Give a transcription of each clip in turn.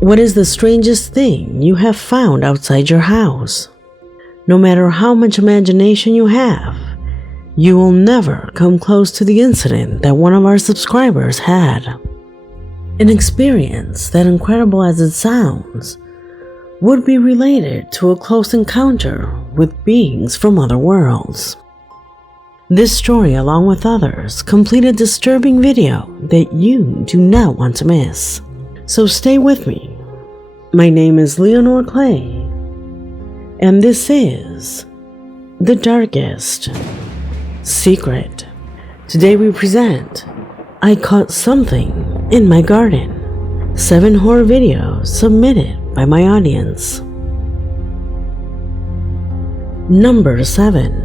What is the strangest thing you have found outside your house? No matter how much imagination you have, you will never come close to the incident that one of our subscribers had. An experience that, incredible as it sounds, would be related to a close encounter with beings from other worlds. This story, along with others, complete a disturbing video that you do not want to miss. So stay with me. My name is Leonore Clay, and this is The Darkest Secret. Today we present I Caught Something in My Garden. 7 horror videos submitted by my audience. Number 7.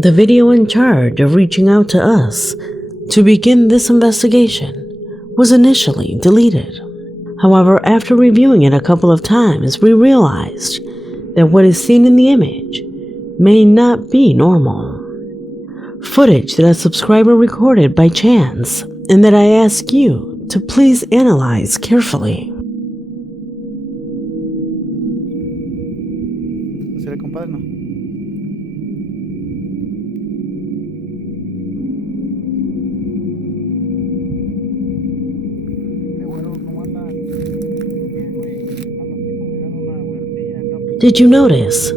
The video in charge of reaching out to us to begin this investigation was initially deleted. However, after reviewing it a couple of times, we realized that what is seen in the image may not be normal. Footage that a subscriber recorded by chance and that I ask you to please analyze carefully. Did you notice?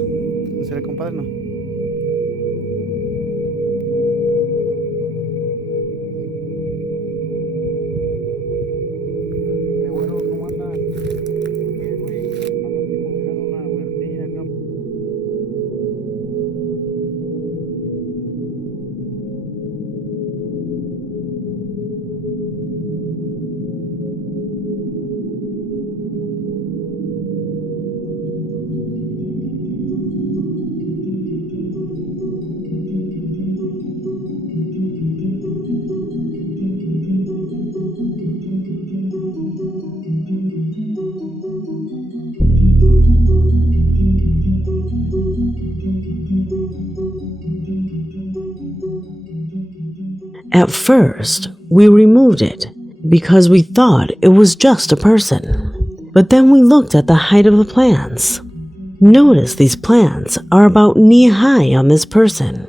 At first, we removed it because we thought it was just a person. But then we looked at the height of the plants. Notice these plants are about knee-high on this person.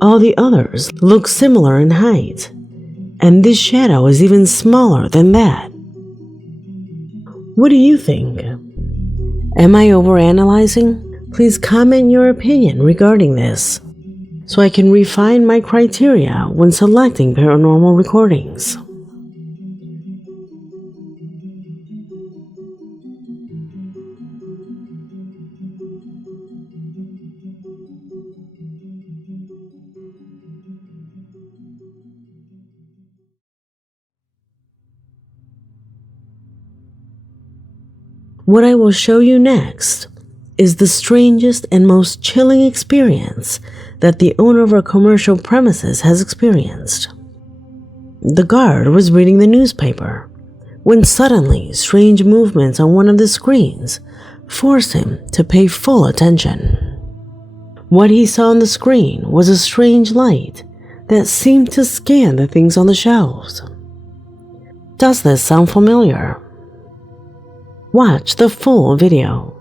All the others look similar in height, and this shadow is even smaller than that. What do you think? Am I overanalyzing? Please comment your opinion regarding this, so I can refine my criteria when selecting paranormal recordings. What I will show you next is the strangest and most chilling experience that the owner of our commercial premises has experienced. The guard was reading the newspaper when suddenly strange movements on one of the screens forced him to pay full attention. What he saw on the screen was a strange light that seemed to scan the things on the shelves. Does this sound familiar? Watch the full video.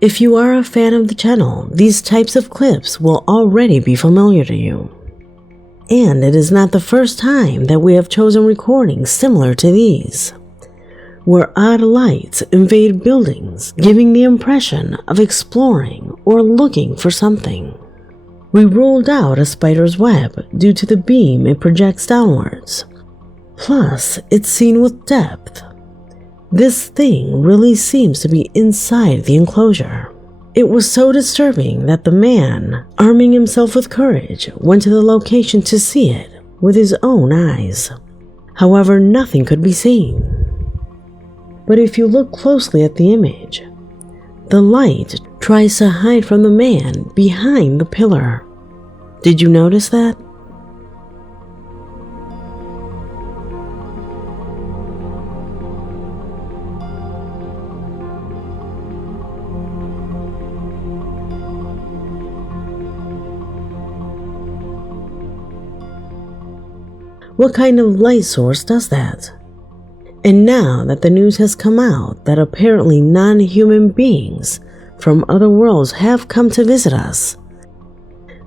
If you are a fan of the channel, these types of clips will already be familiar to you. And it is not the first time that we have chosen recordings similar to these, where odd lights invade buildings, giving the impression of exploring or looking for something. We ruled out a spider's web due to the beam it projects downwards. Plus, it's seen with depth. This thing really seems to be inside the enclosure. It was so disturbing that the man, arming himself with courage, went to the location to see it with his own eyes. However, nothing could be seen. But if you look closely at the image, the light tries to hide from the man behind the pillar. Did you notice that? What kind of light source does that? And now that the news has come out that apparently non-human beings from other worlds have come to visit us,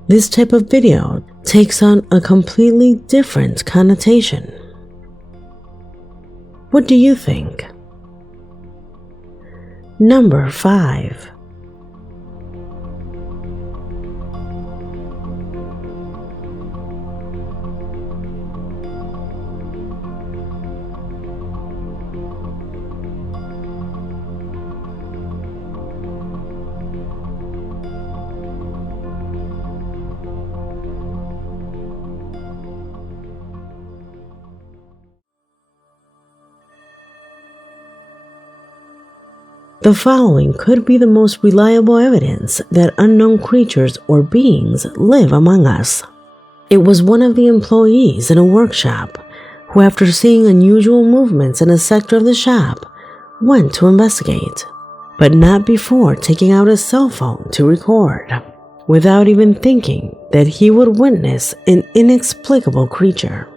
this type of video takes on a completely different connotation. What do you think? Number 5. The following could be the most reliable evidence that unknown creatures or beings live among us. It was one of the employees in a workshop who, after seeing unusual movements in a sector of the shop, went to investigate, but not before taking out his cell phone to record, without even thinking that he would witness an inexplicable creature.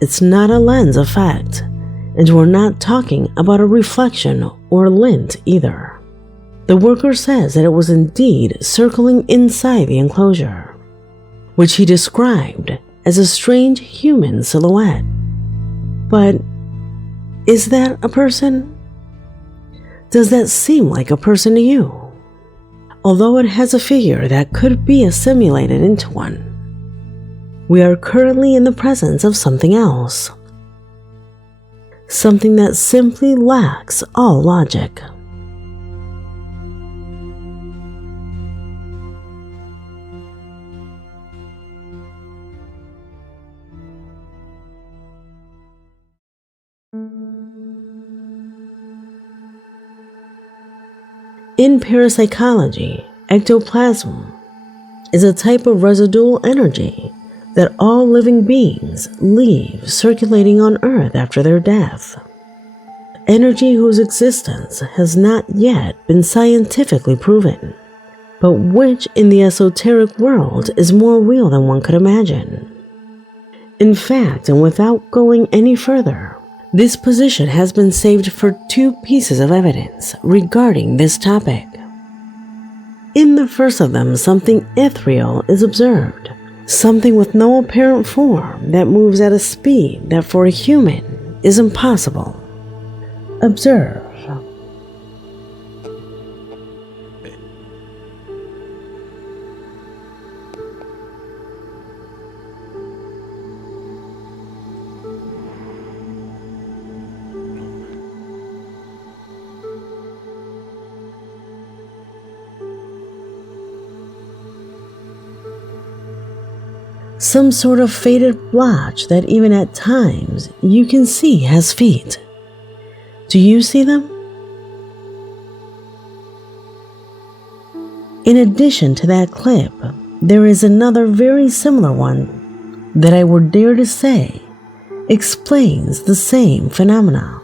It's not a lens effect, and we're not talking about a reflection or lint either. The worker says that it was indeed circling inside the enclosure, which he described as a strange human silhouette. But is that a person? Does that seem like a person to you? Although it has a figure that could be assimilated into one, we are currently in the presence of something else. Something that simply lacks all logic. In parapsychology, ectoplasm is a type of residual energy that all living beings leave circulating on Earth after their death. Energy whose existence has not yet been scientifically proven, but which in the esoteric world is more real than one could imagine. In fact, and without going any further, this position has been saved for 2 pieces of evidence regarding this topic. In the first of them, something ethereal is observed. Something with no apparent form that moves at a speed that for a human is impossible. Observe. Some sort of faded blotch that even at times you can see has feet. Do you see them? In addition to that clip, there is another very similar one that I would dare to say explains the same phenomena.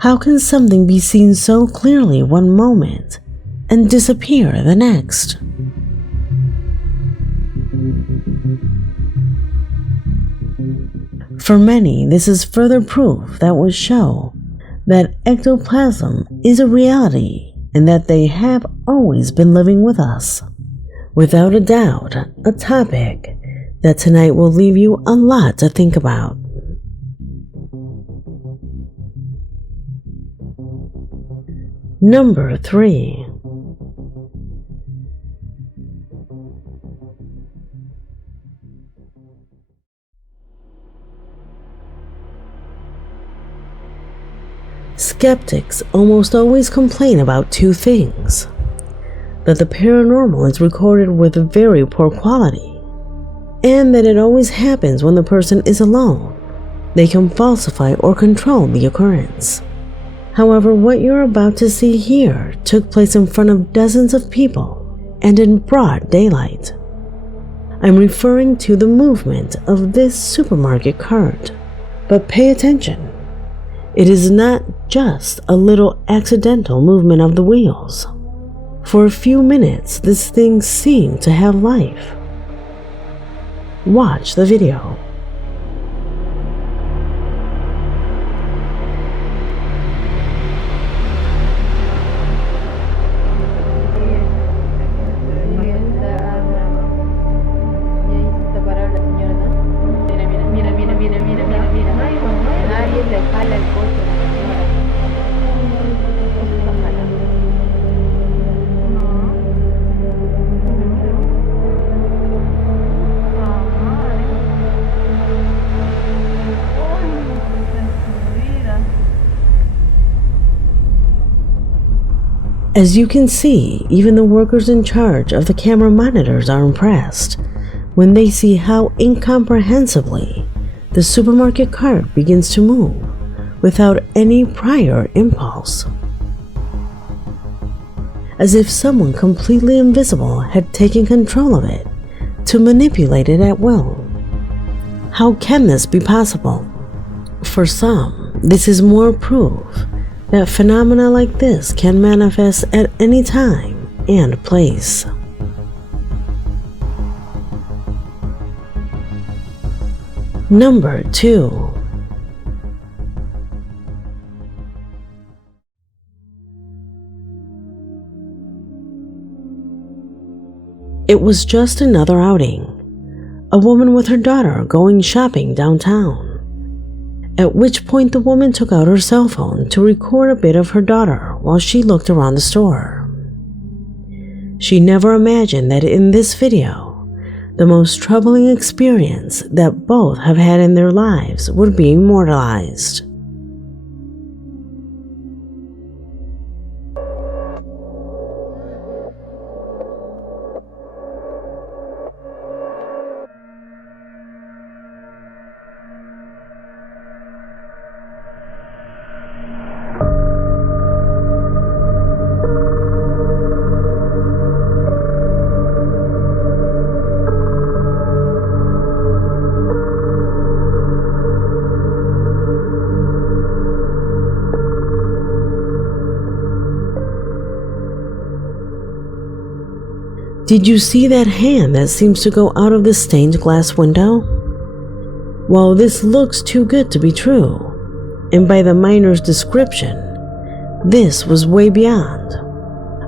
How can something be seen so clearly one moment and disappear the next? For many, this is further proof that would show that ectoplasm is a reality and that they have always been living with us. Without a doubt, a topic that tonight will leave you a lot to think about. Number 3. Skeptics almost always complain about two things: that the paranormal is recorded with very poor quality, and that it always happens when the person is alone. They can falsify or control the occurrence. However, what you're about to see here took place in front of dozens of people and in broad daylight. I'm referring to the movement of this supermarket cart. But pay attention. It is not just a little accidental movement of the wheels. For a few minutes, this thing seemed to have life. Watch the video. As you can see, even the workers in charge of the camera monitors are impressed when they see how incomprehensibly the supermarket cart begins to move without any prior impulse. As if someone completely invisible had taken control of it to manipulate it at will. How can this be possible? For some, this is more proof that phenomena like this can manifest at any time and place. Number 2. It was just another outing. A woman with her daughter going shopping downtown. At which point the woman took out her cell phone to record a bit of her daughter while she looked around the store. She never imagined that in this video, the most troubling experience that both have had in their lives would be immortalized. Did you see that hand that seems to go out of the stained glass window? Well, this looks too good to be true, and by the miner's description, this was way beyond.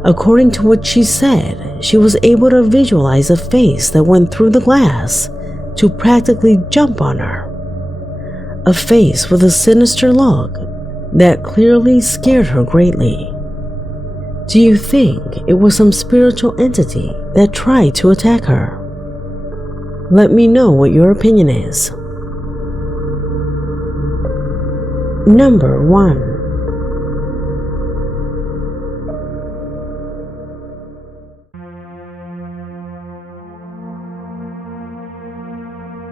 According to what she said, she was able to visualize a face that went through the glass to practically jump on her. A face with a sinister look that clearly scared her greatly. Do you think it was some spiritual entity that tried to attack her? Let me know what your opinion is. Number 1.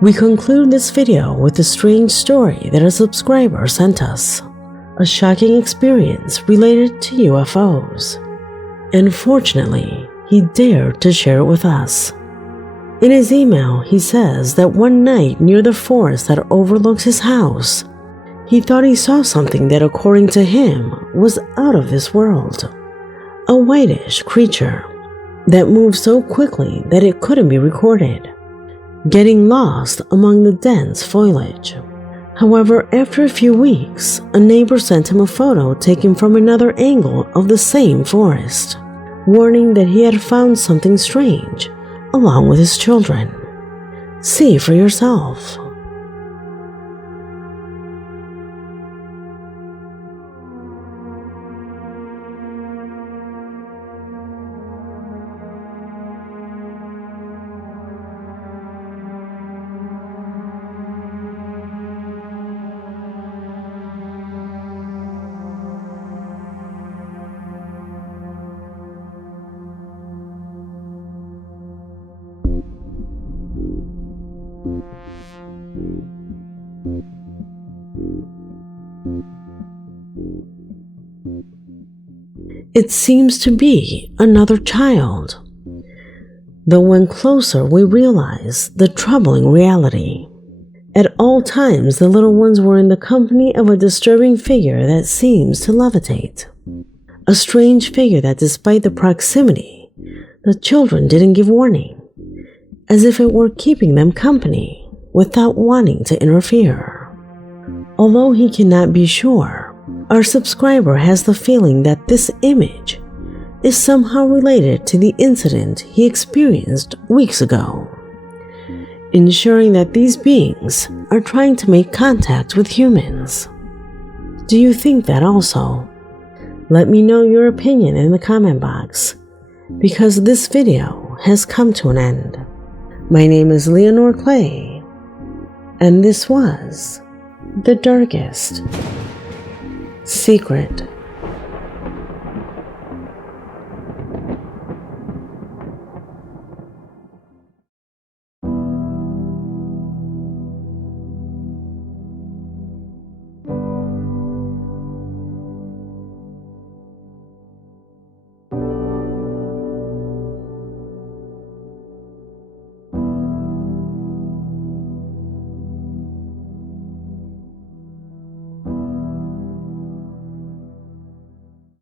We conclude this video with a strange story that a subscriber sent us. A shocking experience related to UFOs. And fortunately, he dared to share it with us. In his email, he says that one night near the forest that overlooks his house, he thought he saw something that, according to him, was out of this world. A whitish creature that moved so quickly that it couldn't be recorded, getting lost among the dense foliage. However, after a few weeks, a neighbor sent him a photo taken from another angle of the same forest, warning that he had found something strange along with his children. See for yourself. It seems to be another child, though when closer we realize the troubling reality. At all times, the little ones were in the company of a disturbing figure that seems to levitate. A strange figure that, despite the proximity, the children didn't give warning, as if it were keeping them company without wanting to interfere. Although he cannot be sure, our subscriber has the feeling that this image is somehow related to the incident he experienced weeks ago, ensuring that these beings are trying to make contact with humans. Do you think that also? Let me know your opinion in the comment box, because this video has come to an end. My name is Leonore Clay, and this was The Darkest Secret.